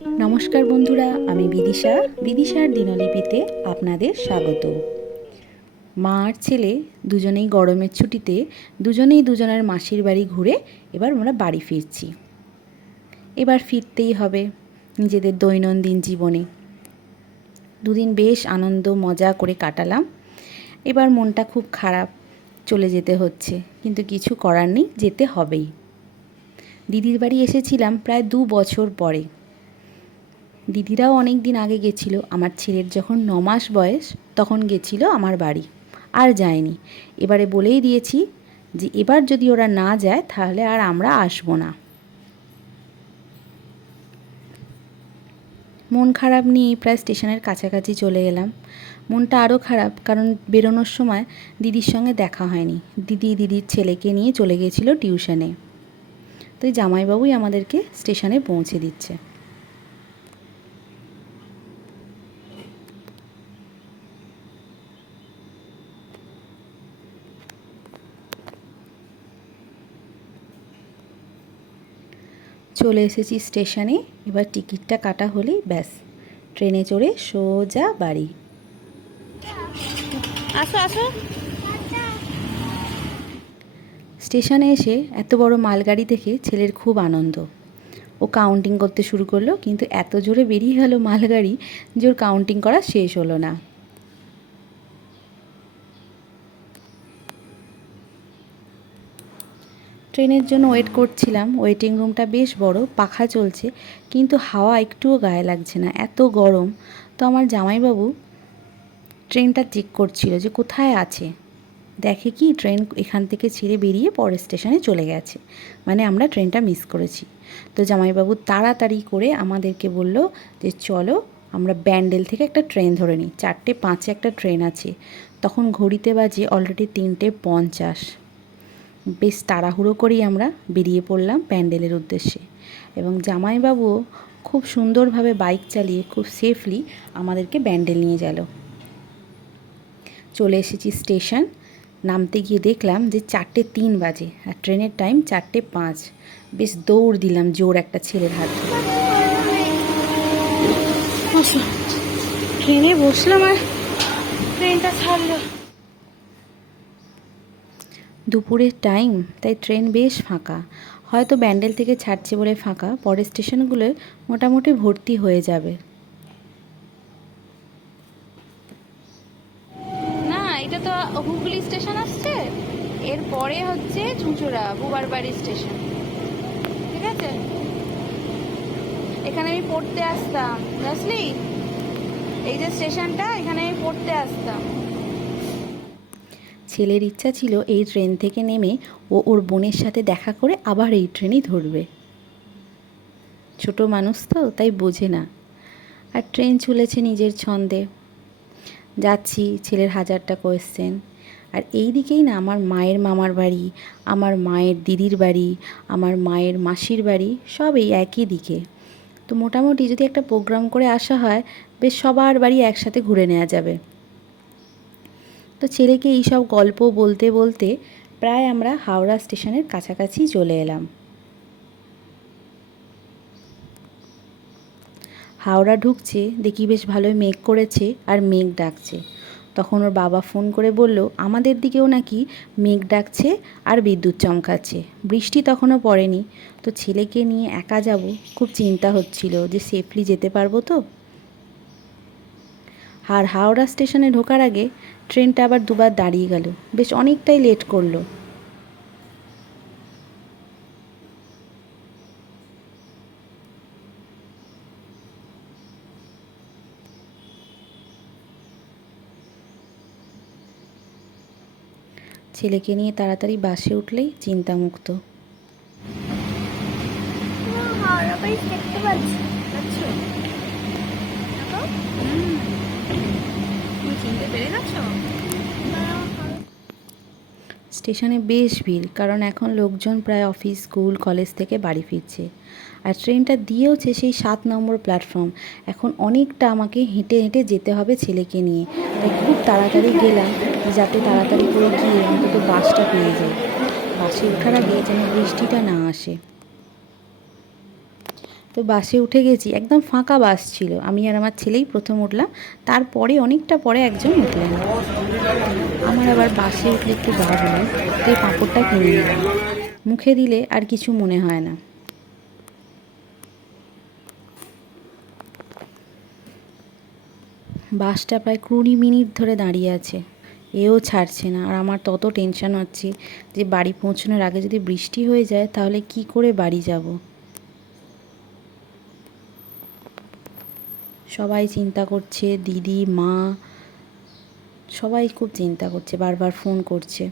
নমস্কার বন্ধুরা, আমি বিদিশার দিনলিপিতে আপনাদের স্বাগত। মা আর ছেলে দুজনেই গরমের ছুটিতে দুজনের মাসির বাড়ি ঘুরে এবার আমরা বাড়ি ফিরছি। এবার ফিরতেই হবে নিজেদের দৈনন্দিন জীবনে। দুদিন বেশ আনন্দ মজা করে কাটালাম। এবার মনটা খুব খারাপ, চলে যেতে হচ্ছে, কিন্তু কিছু করার নেই, যেতে হবেই। দিদির বাড়ি এসেছিলাম প্রায় 2 বছর পরে। দিদিরাও অনেক দিন আগে গেছিল, আমার ছেলের যখন 9 মাস বয়স তখন গেছিল আমার বাড়ি, আর যায়নি। এবারে বলেই দিয়েছি যে এবার যদি ওরা না যায় তাহলে আর আমরা আসবো না। মন খারাপ নিয়ে প্রায় স্টেশনের কাছাকাছি চলে এলাম। মনটা আরও খারাপ কারণ বেরোনোর সময় দিদির সঙ্গে দেখা হয়নি। দিদির ছেলেকে নিয়ে চলে গেছিল টিউশনে। তো এই জামাইবাবুই আমাদেরকে স্টেশনে পৌঁছে দিচ্ছে। চলে এসেছি স্টেশনে। এবার টিকিটটা কাটা হলেই ব্যাস, ট্রেনে চড়ে সোজা বাড়ি। আসো আসো। স্টেশনে এসে এত বড় মালগাড়ি দেখে ছেলের খুব আনন্দ। ও কাউন্টিং করতে শুরু করলো, কিন্তু এত জোরে বেরিয়ে গেল মালগাড়ি যে ওর কাউন্টিং করা শেষ হলো না। ট্রেনের জন্য ওয়েট করছিলাম। ওয়েটিং রুমটা বেশ বড়, পাখা চলছে, কিন্তু হাওয়া একটুও গায়ে লাগছে না, এত গরম। তো আমার জামাইবাবু ট্রেনটা চেক করছিল যে কোথায় আছে। দেখে কি ট্রেন এখান থেকে ছেড়ে বেরিয়ে পরের স্টেশনে চলে গেছে, মানে আমরা ট্রেনটা মিস করেছি। তো জামাইবাবু তাড়াতাড়ি করে আমাদেরকে বলল যে চলো আমরা ব্যান্ডেল থেকে একটা ট্রেন ধরে নিই, 4:05 একটা ট্রেন আছে। তখন ঘড়িতে বাজে অলরেডি 3:50। বেশ তাড়াহুড়ো করেই আমরা বেরিয়ে পড়লাম ব্যান্ডেলের উদ্দেশ্যে, এবং জামাইবাবুও খুব সুন্দরভাবে বাইক চালিয়ে খুব সেফলি আমাদেরকে ব্যান্ডেল নিয়ে গেল। চলে এসেছি স্টেশন। নামতে গিয়ে দেখলাম যে 4:03 বাজে আর ট্রেনের টাইম 4:05। বেশ দৌড় দিলাম জোর একটা ছেলের হাত ধরে। ট্রেনে বসলাম আর ট্রেনটা ছাড়লো। দুপুরের টাইম, তাই ট্রেন বেশ ফাঁকা। হয়তো ব্যান্ডেল থেকে ছাড়ছে বলে ফাঁকা, পরের স্টেশনগুলোয় মোটামুটি ভর্তি হয়ে যাবে। না, এটা তো হুগলি স্টেশন আসছে, এরপরে হচ্ছে চুঁচুড়া বুবার বাড়ি স্টেশন। ঠিক আছে, এখানে আমি পড়তে আসতাম, বুঝলি? এই যে স্টেশনটা, এখানে আমি পড়তে আসতাম। ছেলের ইচ্ছা ছিল এই ট্রেন থেকে নেমে ও ওর বোনের সাথে দেখা করে আবার এই ট্রেনই ধরবে। ছোট মানুষ তো, তাই বোঝে না। আর ট্রেন চলেছে নিজের ছন্দে। যাচ্ছি, ছেলের হাজারটা কোয়েশ্চেন। আর এই দিকেই না আমার মায়ের মামার বাড়ি, আমার মায়ের দিদির বাড়ি, আমার মায়ের মাসির বাড়ি, সব এই একই দিকে। তো মোটামুটি যদি একটা প্রোগ্রাম করে আসা হয়, বেশ সবার বাড়ি একসাথে ঘুরে নেওয়া যাবে। তো ছেলেকে এইসব গল্প বলতে বলতে প্রায় আমরা হাওড়া স্টেশনের কাছাকাছি চলে এলাম। হাওড়া ঢুকছে দেখি বেশ ভালোই মেঘ করেছে আর মেঘ ডাকছে। তখন ওর বাবা ফোন করে বলল আমাদের দিকেও নাকি মেঘ ডাকছে আর বিদ্যুৎ চমকাচ্ছে। বৃষ্টি তখনও পড়েনি। তো ছেলেকে নিয়ে একা যাব, খুব চিন্তা হচ্ছিল যে সেফলি যেতে পারবো তো। আর হাওড়া স্টেশনে ঢোকার আগে ট্রেনটা আবার দুবার দাঁড়িয়ে গেল, বেশ অনেকটাই লেট করলো। ছেলেকে নিয়ে তাড়াতাড়ি বাসে উঠলেই চিন্তামুক্ত। দেখতে পাচ্ছি, তুমি চিনতে পেরে গেছো? স্টেশনে বেশ ভিড়, কারণ এখন লোকজন প্রায় অফিস স্কুল কলেজ থেকে বাড়ি ফিরছে। আর ট্রেনটা দিয়েওছে সেই 7 নম্বর প্ল্যাটফর্ম। এখন অনেকটা আমাকে হেঁটে হেঁটে যেতে হবে ছেলেকে নিয়ে, তাই খুব তাড়াতাড়ি গেলাম যাতে তাড়াতাড়ি করে গিয়ে অন্তত বাসটা পেয়ে যাই। বাসে ওঠার আগে যেন বৃষ্টিটা না আসে। তো তো বাসে উঠে গেছি, একদম ফাঁকা বাস ছিল, আমি আর আমার ছেলেই প্রথম উঠলাম, তারপরে অনেকটা পরে একজন উঠলেন। আমার আবার বাসে উঠলে একটু গা গোলায়, তো এই পাঁপড়টা কিনে নিলাম, মুখে দিলে আর কিছু মনে হয় না। বাসটা প্রায় 20 মিনিট ধরে দাঁড়িয়ে আছে, এও ছাড়ছে না। আর আমার তত টেনশন হচ্ছে যে বাড়ি পৌঁছানোর আগে যদি বৃষ্টি হয়ে যায় তাহলে কি করে বাড়ি যাব। সবাই চিন্তা করছে, দিদি, মা, সবাই খুব চিন্তা করছে, বারবার ফোন করছে।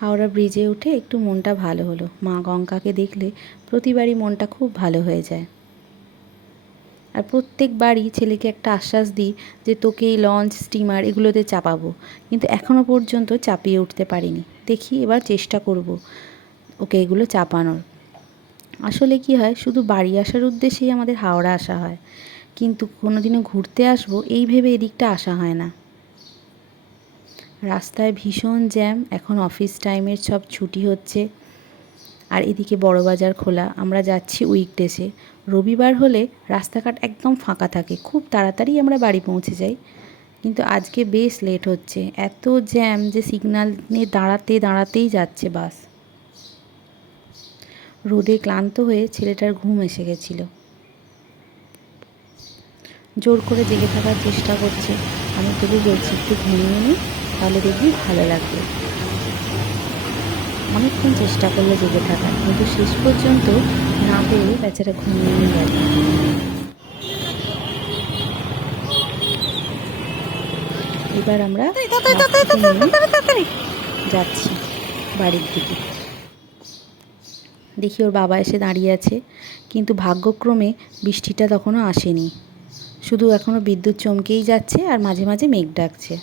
হাওড়া ব্রিজে উঠে একটু মনটা ভালো হলো। মা গঙ্গাকে দেখলে প্রতিবারই মনটা খুব ভালো হয়ে যায়। আর প্রত্যেকবারই ছেলেকে একটা আশ্বাস দিই যে তোকে এই লঞ্চ, স্টিমার এগুলোতে চাপাবো, কিন্তু এখনও পর্যন্ত চাপিয়ে উঠতে পারিনি। দেখি এবার চেষ্টা করব ওকে এগুলো চাপানোর। আসলে কি হয়, শুধু বাড়ি আসার উদ্দেশ্যেই আমাদের হাওড়া আসা হয়, কিন্তু কোনোদিনও ঘুরতে আসবো এই ভেবে এদিকটা আসা হয় না। রাস্তায় ভীষণ জ্যাম, এখন অফিস টাইমের সব ছুটি হচ্ছে। আর এদিকে বড়বাজার খোলা, আমরা যাচ্ছি উইকডেসে। রবিবার হলে রাস্তাঘাট একদম ফাঁকা থাকে, খুব তাড়াতাড়ি আমরা বাড়ি পৌঁছে যাই, কিন্তু আজকে বেশ লেট হচ্ছে। এত জ্যাম যে সিগন্যালে দাঁড়াতে দাঁড়াতেই যাচ্ছে বাস। রোদে ক্লান্ত হয়ে ছেলেটার ঘুম এসে গেছিল, জোর করে জেগে থাকার চেষ্টা করছে। আমি তবু বলছি একটু ঘুমিয়ে নিই, তাহলে দেখবি ভালো লাগবে। অনেকক্ষণ চেষ্টা করলো জেগে থাকার, কিন্তু শেষ পর্যন্ত না পেরে বেচারা ঘুমিয়ে গেল। এবার আমরা যাচ্ছি বাড়ির দিকে। দেখি ওর বাবা এসে দাঁড়িয়ে আছে, কিন্তু ভাগ্যক্রমে বৃষ্টিটা তখনও আসেনি, শুধু এখনও বিদ্যুৎ চমকেই যাচ্ছে আর মাঝে মাঝে মেঘ ডাকছে।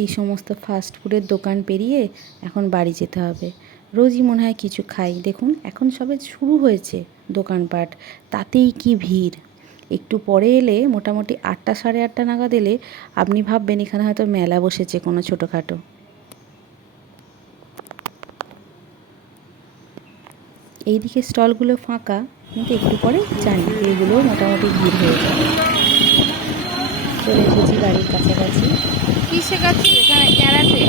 এই সমস্ত ফাস্ট ফুডের দোকান পেরিয়ে এখন বাড়ি যেতে হবে। রোজই মনে হয় কিছু খাই। দেখুন এখন সবে শুরু হয়েছে দোকানপাট, তাতেই কি ভিড়। একটু পরে এলে, মোটামুটি 8টা সাড়ে 8টা নাগাদ এলে আপনি ভাববেন এখানে হয়তো মেলা বসেছে কোনো ছোটোখাটো। এইদিকে স্টলগুলো ফাঁকা, কিন্তু একটু পরে জানি এগুলো মোটামুটি ভিড় হয়ে যাবে। চলে এসেছি বাড়ির কাছাকাছি। কি শেখাচ্ছি এখানে? ক্যারাটে।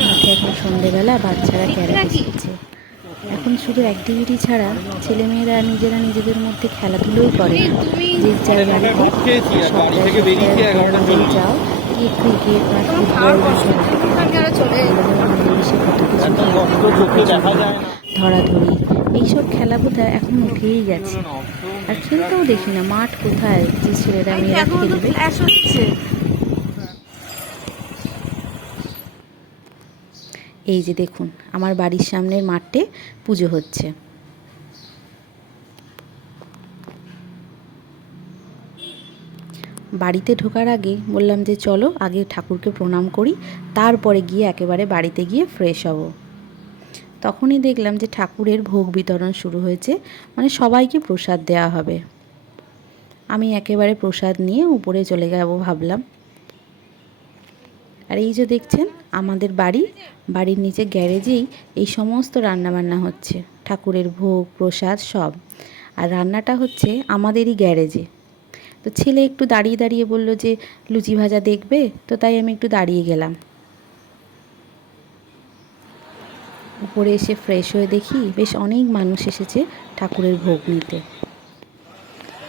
মাঠে এখন সন্ধেবেলা বাচ্চারা ক্যারাটে শিখছে। এখন শুধু অ্যাক্টিভিটি ছাড়া ছেলেমেয়েরা নিজেরা নিজেদের মধ্যে খেলাধুলোই করে না। যে যার বাড়িতে সপ্তাহে যাও, গিয়ে ক্রিকেট বা ফুটবল বা মিলেমিশে কত কিছু ধরাধরি এইসব খেলা বোধহয় এখন উঠেই গেছে। আর খেলতেও দেখি না, মাঠ কোথায় যে ছেলেরা মেয়েরা খেলবে। এই যে দেখুন, আমার বাড়ির সামনের মাঠে পুজো হচ্ছে। বাড়িতে ঢোকার আগে বললাম যে চলো আগে ঠাকুরকে প্রণাম করি, তারপরে গিয়ে একেবারে বাড়িতে গিয়ে ফ্রেশ হব। তখনই দেখলাম যে ঠাকুরের ভোগ বিতরণ শুরু হয়েছে, মানে সবাইকে প্রসাদ দেওয়া হবে। আমি একেবারে প্রসাদ নিয়ে উপরে চলে যাব ভাবলাম। আর এই যে দেখছেন আমাদের বাড়ির নিচে গ্যারেজেই এই সমস্ত রান্নাবান্না হচ্ছে, ঠাকুরের ভোগ প্রসাদ সব। আর রান্নাটা হচ্ছে আমাদেরই গ্যারেজে। তো ছেলে একটু দাঁড়িয়ে দাঁড়িয়ে বলল যে লুচি ভাজা দেখবে, তো তাই আমি একটু দাঁড়িয়ে গেলাম। উপরে এসে ফ্রেশ হয়ে দেখি বেশ অনেক মানুষ এসেছে ঠাকুরের ভোগ নিতে।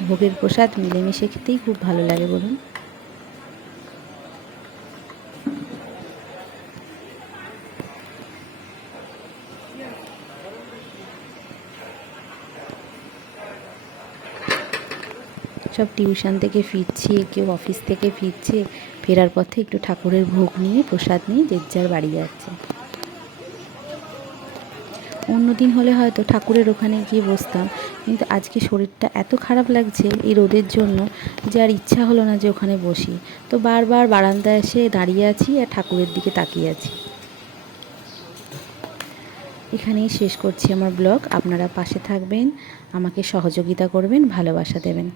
ভোগের প্রসাদ মিলেমিশে খেতেই খুব ভালো লাগে বলুন। সব টিউশন থেকে ফিরছে, কেউ অফিস থেকে ফিরছে, ফেরার পথে একটু ঠাকুরের ভোগ নিয়ে প্রসাদ নিয়ে যে যার বাড়ি যাচ্ছে। অন্যদিন হলে হয়তো ঠাকুরের ওখানে গিয়ে বসতাম, কিন্তু আজকে শরীরটা এত খারাপ লাগছে এই রোদের জন্য যে আর ইচ্ছা হলো না যে ওখানে বসি। তো বারবার বারান্দায় এসে দাঁড়িয়ে আছি আর ঠাকুরের দিকে তাকিয়ে আছি। এখানেই শেষ করছি আমার ব্লগ। আপনারা পাশে থাকবেন, আমাকে সহযোগিতা করবেন, ভালোবাসা দেবেন।